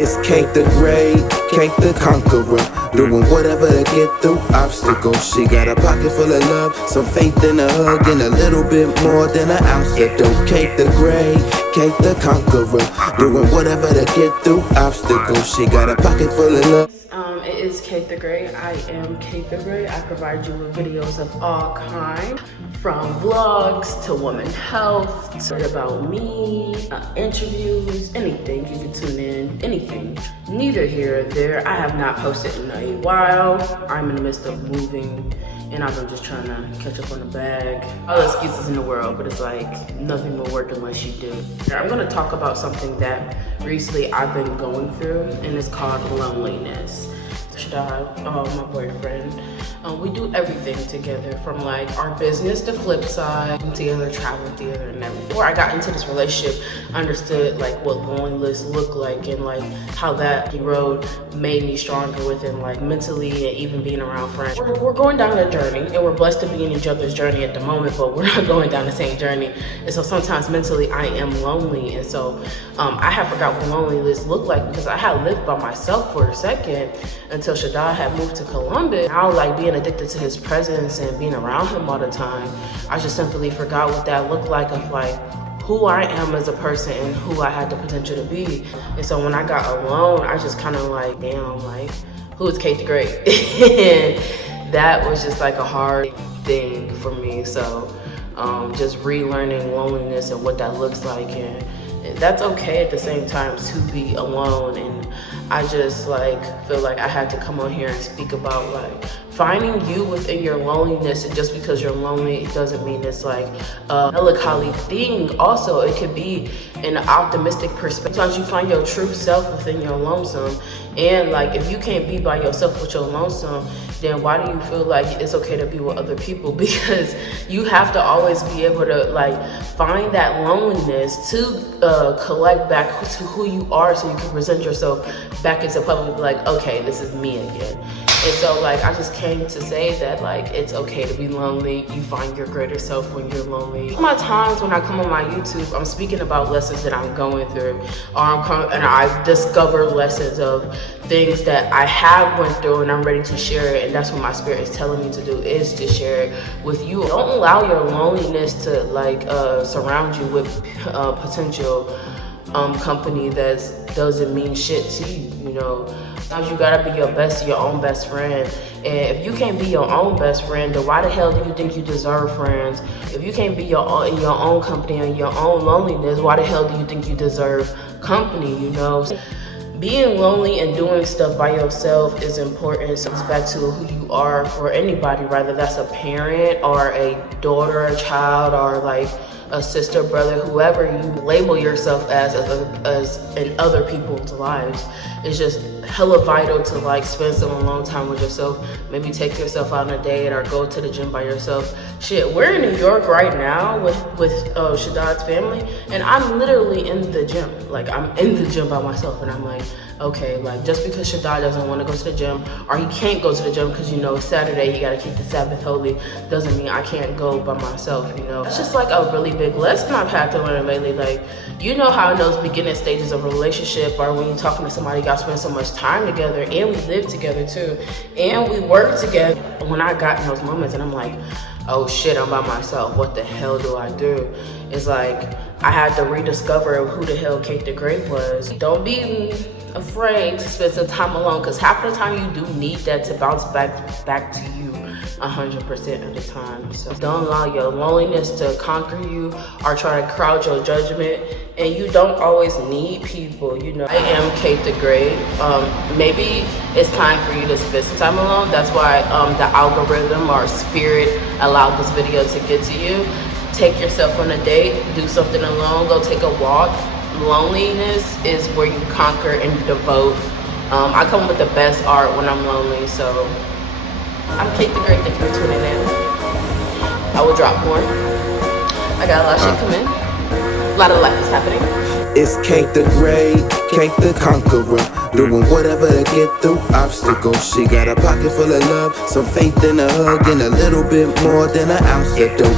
It's Kate the Great, Kate the Conqueror, doing whatever to get through obstacles. She got a pocket full of love, some faith in a hug, and a little bit more than an ounce of dope. Kate the Great, Kate the Conqueror, doing whatever to get through obstacles. She got a pocket full of love. It is Kate the Great. I am Kate the Great. I provide you with videos of all kinds, from vlogs to women health, to about me, interviews, anything. You can tune in, anything. Neither here or there. I have not posted in a while. I'm in the midst of moving, and I've been just trying to catch up on the bag. All the excuses in the world, but it's like nothing will work unless you do. I'm gonna talk about something that recently I've been going through, and it's called loneliness. My boyfriend, we do everything together, from like our business to flip side, together, traveling together, and everything. Before I got into this relationship, I understood like what loneliness looked like, and like how that road made me stronger within, like mentally, and even being around friends. We're going down a journey, and we're blessed to be in each other's journey at the moment, but we're not going down the same journey. And so sometimes mentally I am lonely, and so I had forgot what loneliness looked like, because I had lived by myself for a second until Shaddai had moved to Columbus. Now, like being addicted to his presence and being around him all the time, I just simply forgot what that looked like, of like who I am as a person and who I had the potential to be. And so when I got alone, I just kind of like, damn, like, who is Kate the Great? And that was just like a hard thing for me. So just relearning loneliness and what that looks like, and that's okay at the same time to be alone. And I just like feel like I had to come on here and speak about like finding you within your loneliness. And just because you're lonely, it doesn't mean it's like a melancholy thing. Also, it could be an optimistic perspective. Sometimes you find your true self within your lonesome, and like if you can't be by yourself with your lonesome, then why do you feel like it's okay to be with other people? Because you have to always be able to like find that loneliness to collect back to who you are, so you can present yourself back into public, like, okay, this is me again. And so like I just came to say that like it's okay to be lonely. You find your greater self when you're lonely. My times when I come on my YouTube, I'm speaking about lessons that I'm going through, and I discover lessons of things that I have went through, and I'm ready to share it. And that's what my spirit is telling me to do, is to share it with you. Don't allow your loneliness to like surround you with potential company that doesn't mean shit to you, you know. Sometimes you gotta be your own best friend. And if you can't be your own best friend, then why the hell do you think you deserve friends? If you can't be in your own company and your own loneliness, why the hell do you think you deserve company, you know? Being lonely and doing stuff by yourself is important. So it's back to who you are for anybody, whether that's a parent or a daughter, a child, or like a sister, brother, whoever you label yourself as in other people's lives. It's just hella vital to like spend some alone time with yourself. Maybe take yourself out on a date or go to the gym by yourself. Shit, we're in New York right now with Shaddai's family, and I'm literally in the gym. Like I'm in the gym by myself, and I'm like, okay, like just because Shaddai doesn't want to go to the gym, or he can't go to the gym because, you know, it's Saturday, he got to keep the Sabbath holy, doesn't mean I can't go by myself, you know. It's just like a really big lesson I've had to learn lately. Like, you know how in those beginning stages of a relationship, or when you're talking to somebody, you got to spend so much time together, and we live together too, and we work together. When I got in those moments and I'm like, oh shit, I'm by myself, what the hell do I do? It's like I had to rediscover who the hell Kate the Great was. Don't be afraid to spend some time alone, because half the time you do need that to bounce back to you 100% of the time. So don't allow your loneliness to conquer you or try to crowd your judgment. And you don't always need people, you know. I am Kate the Great. Maybe it's time for you to spend some time alone. That's why the algorithm or spirit allowed this video to get to you. Take yourself on a date, do something alone, go take a walk. Loneliness is where you conquer and devote. I come with the best art when I'm lonely. So I'm Kate the Great. Thank you for tuning in. I will drop more. I got a lot of shit coming. A lot of life is happening. It's Kate the Great, Kate the Conqueror, doing whatever to get through obstacles. She got a pocket full of love, some faith in a hug, and a little bit more than an ounce of dope.